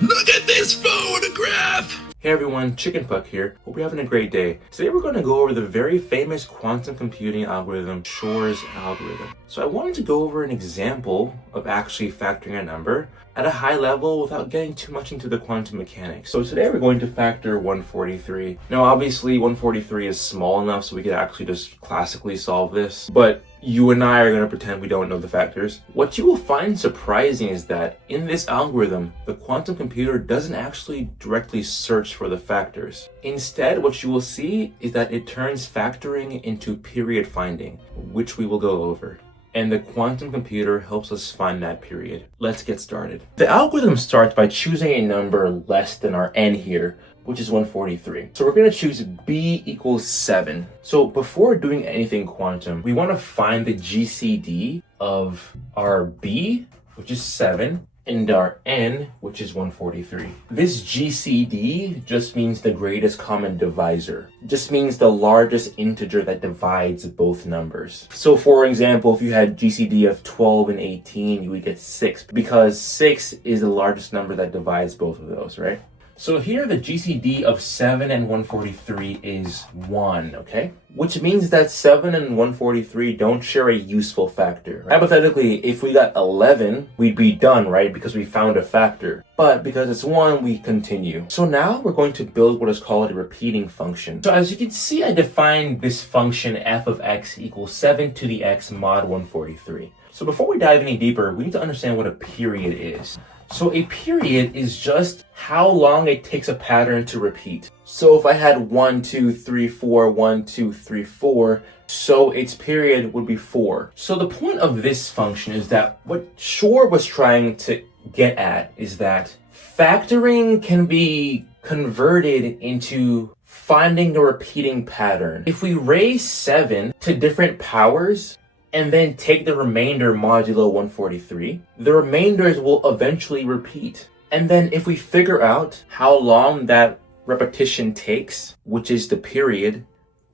Look at this photograph! Hey everyone, Chicken Puck here. Hope you're having a great day. Today we're going to go over the very famous quantum computing algorithm, Shor's algorithm. So I wanted to go over an example of actually factoring a number at a high level without getting too much into the quantum mechanics. So today we're going to factor 143. Now obviously 143 is small enough so we could actually just classically solve this, but you and I are going to pretend we don't know the factors. What you will find surprising is that in this algorithm, the quantum computer doesn't actually directly search for the factors. Instead, what you will see is that it turns factoring into period finding, which we will go over. And the quantum computer helps us find that period. Let's get started. The algorithm starts by choosing a number less than our n here, which is 143. So we're going to choose b equals 7. So before doing anything quantum, we want to find the GCD of our b, which is 7, and our n, which is 143. This GCD just means the greatest common divisor. It just means the largest integer that divides both numbers. So for example, if you had GCD of 12 and 18, you would get 6, because 6 is the largest number that divides both of those, right? So here the GCD of 7 and 143 is 1, okay? Which means that 7 and 143 don't share a useful factor. Hypothetically, if we got 11, we'd be done, right? Because we found a factor. But because it's 1, we continue. So now we're going to build what is called a repeating function. So as you can see, I defined this function f of x equals 7 to the x mod 143. So before we dive any deeper, we need to understand what a period is. So a period is just how long it takes a pattern to repeat. So if I had 1, 2, 3, 4, 1, 2, 3, 4, so its period would be 4. So the point of this function is that what Shor was trying to get at is that factoring can be converted into finding a repeating pattern. If we raise 7 to different powers, and then take the remainder modulo 143, the remainders will eventually repeat. And then if we figure out how long that repetition takes, which is the period,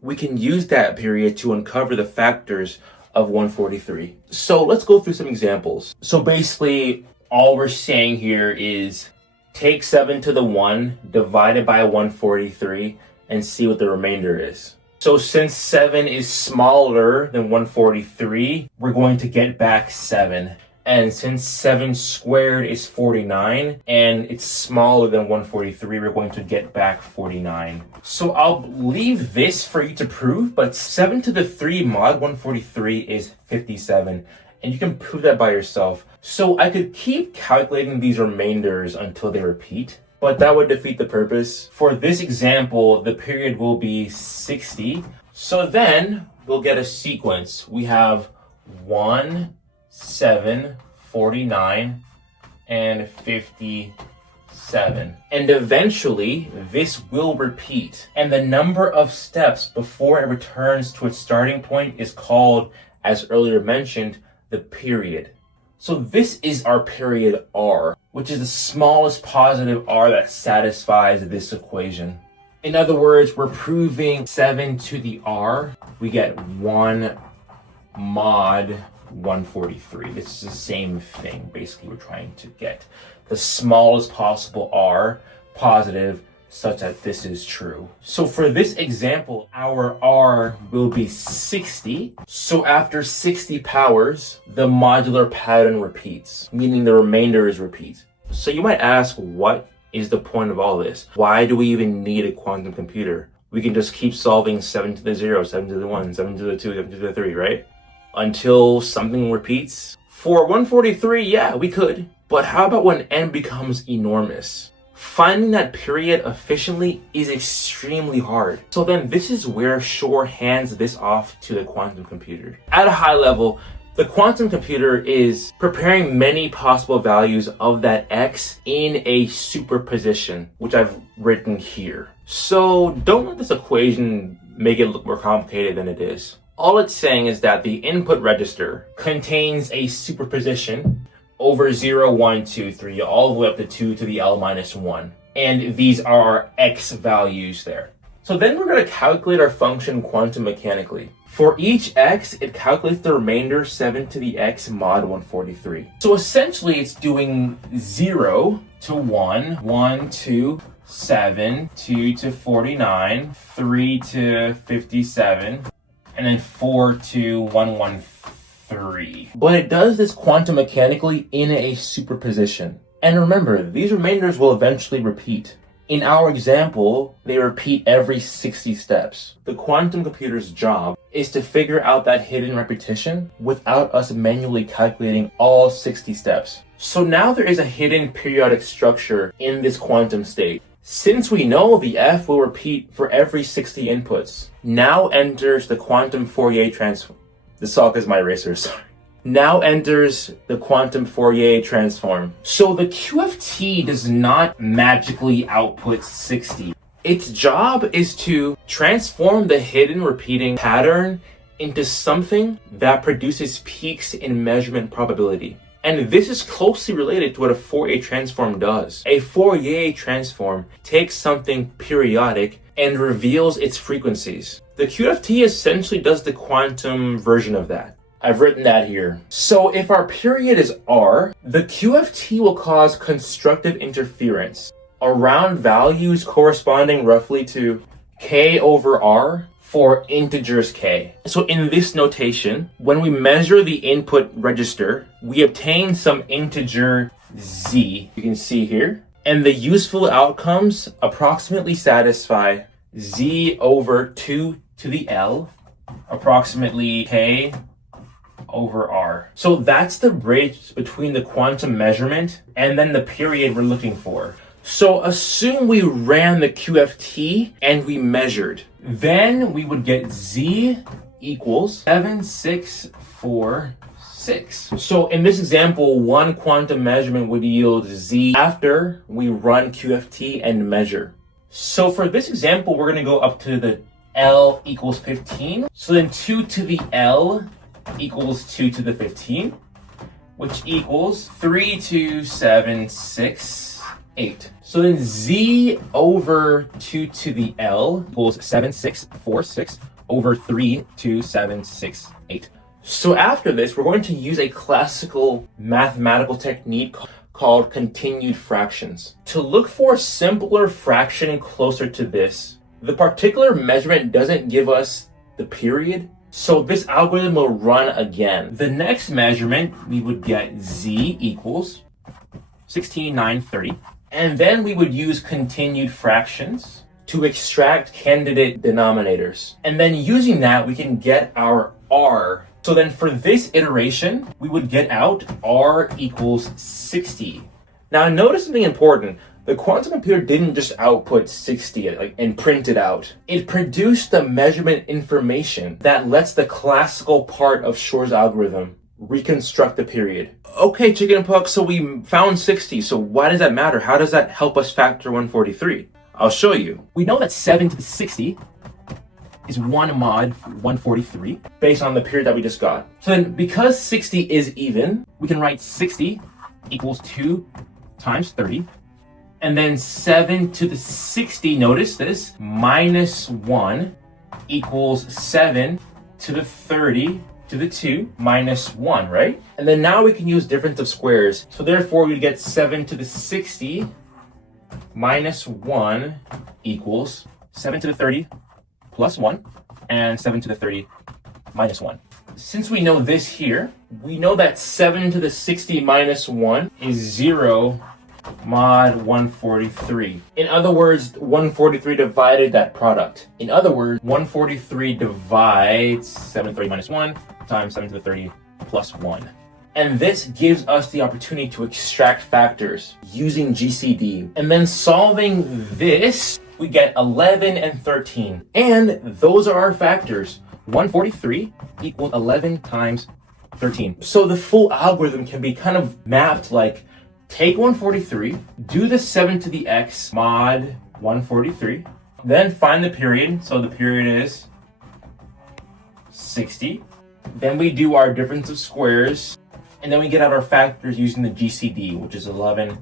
we can use that period to uncover the factors of 143. So let's go through some examples. So basically, all we're saying here is take 7 to the 1, divide it by 143, and see what the remainder is. So since 7 is smaller than 143, we're going to get back 7. And since 7 squared is 49, and it's smaller than 143, we're going to get back 49. So I'll leave this for you to prove, but 7 to the 3 mod 143 is 57. And you can prove that by yourself. So I could keep calculating these remainders until they repeat, but that would defeat the purpose. For this example, the period will be 60. So then we'll get a sequence. We have 1, 7, 49, and 57. And eventually this will repeat. And the number of steps before it returns to its starting point is called, as earlier mentioned, the period. So this is our period r, which is the smallest positive r that satisfies this equation. In other words, we're proving 7 to the r. We get 1 mod 143. This is the same thing. Basically, we're trying to get the smallest possible r positive such that this is true. So for this example, our r will be 60. So after 60 powers, the modular pattern repeats, meaning the remainder is repeat. So you might ask, what is the point of all this? Why do we even need a quantum computer? We can just keep solving 7 to the 0, 7 to the 1, 7 to the 2, 7 to the 3, right? Until something repeats. For 143, yeah, we could. But how about when n becomes enormous? Finding that period efficiently is extremely hard. So then this is where Shor hands this off to the quantum computer. At a high level, the quantum computer is preparing many possible values of that x in a superposition, which I've written here. So don't let this equation make it look more complicated than it is. All it's saying is that the input register contains a superposition over 0, 1, 2, 3, all the way up to 2 to the L minus 1. And these are our x values there. So then we're going to calculate our function quantum mechanically. For each x, it calculates the remainder 7 to the x mod 143. So essentially it's doing 0 to 1, 1 to 7, 2 to 49, 3 to 57, and then 4 to 113. But it does this quantum mechanically in a superposition. And remember, these remainders will eventually repeat. In our example, they repeat every 60 steps. The quantum computer's job is to figure out that hidden repetition without us manually calculating all 60 steps. So now there is a hidden periodic structure in this quantum state. Since we know the f will repeat for every 60 inputs, now enters the Quantum Fourier Transform. The Salk is my eraser, sorry. Now enters the Quantum Fourier Transform. So the QFT does not magically output 60. Its job is to transform the hidden repeating pattern into something that produces peaks in measurement probability. And this is closely related to what a Fourier transform does. A Fourier transform takes something periodic and reveals its frequencies. The QFT essentially does the quantum version of that. I've written that here. So if our period is R, the QFT will cause constructive interference around values corresponding roughly to K over R for integers K. So in this notation, when we measure the input register, we obtain some integer Z, you can see here, and the useful outcomes approximately satisfy Z over 2 to the L, approximately K over R. So that's the bridge between the quantum measurement and then the period we're looking for. So assume we ran the QFT and we measured. Then we would get Z equals 7646. So in this example, one quantum measurement would yield Z after we run QFT and measure. So for this example, we're going to go up to the L equals 15. So then 2 to the L equals 2 to the 15, which equals 3 to 7, 6, 8. So then Z over 2 to the L equals 7, 6, 4, 6 over 3, 2, 7, 6, 8. So after this, we're going to use a classical mathematical technique called continued fractions. To look for a simpler fraction closer to this, the particular measurement doesn't give us the period, so this algorithm will run again. The next measurement, we would get Z equals 16, 9, 30. And then we would use continued fractions to extract candidate denominators. And then using that, we can get our R. So then for this iteration, we would get out R equals 60. Now notice something important. The quantum computer didn't just output 60 and print it out. It produced the measurement information that lets the classical part of Shor's algorithm reconstruct the period. Okay, chickenpox, so we found 60. So why does that matter? How does that help us factor 143? I'll show you. We know that 7 to the 60 is 1 mod 143 based on the period that we just got. So then because 60 is even, we can write 60 equals 2 times 30. And then 7 to the 60, notice this, minus 1 equals 7 to the 30 to the 2 minus 1, right? And then now we can use difference of squares. So therefore we get 7 to the 60 minus 1 equals 7 to the 30 plus 1 and 7 to the 30 minus 1. Since we know this here, we know that 7 to the 60 minus 1 is 0 mod 143. In other words, 143 divided that product. In other words, 143 divides 7 to the 30 minus 1 times 7 to the 30 plus 1. And this gives us the opportunity to extract factors using GCD. And then solving this, we get 11 and 13. And those are our factors. 143 equals 11 times 13. So the full algorithm can be kind of mapped like take 143, do the 7 to the x mod 143, then find the period. So the period is 60. Then we do our difference of squares, and then we get out our factors using the GCD, which is 11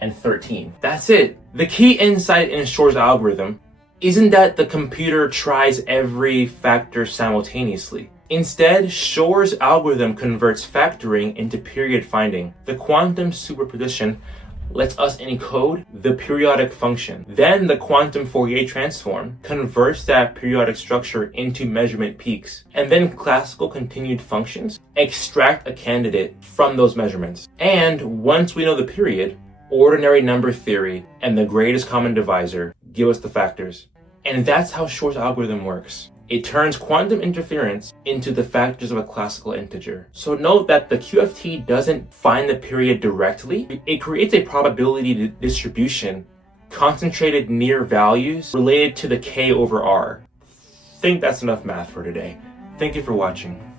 and 13. That's it. The key insight in Shor's algorithm isn't that the computer tries every factor simultaneously. Instead, Shor's algorithm converts factoring into period finding. The quantum superposition lets us encode the periodic function. Then the Quantum Fourier Transform converts that periodic structure into measurement peaks. And then classical continued functions extract a candidate from those measurements. And once we know the period, ordinary number theory and the greatest common divisor give us the factors. And that's how Shor's algorithm works. It turns quantum interference into the factors of a classical integer. So note that the QFT doesn't find the period directly. It creates a probability distribution concentrated near values related to the k over r. I think that's enough math for today. Thank you for watching.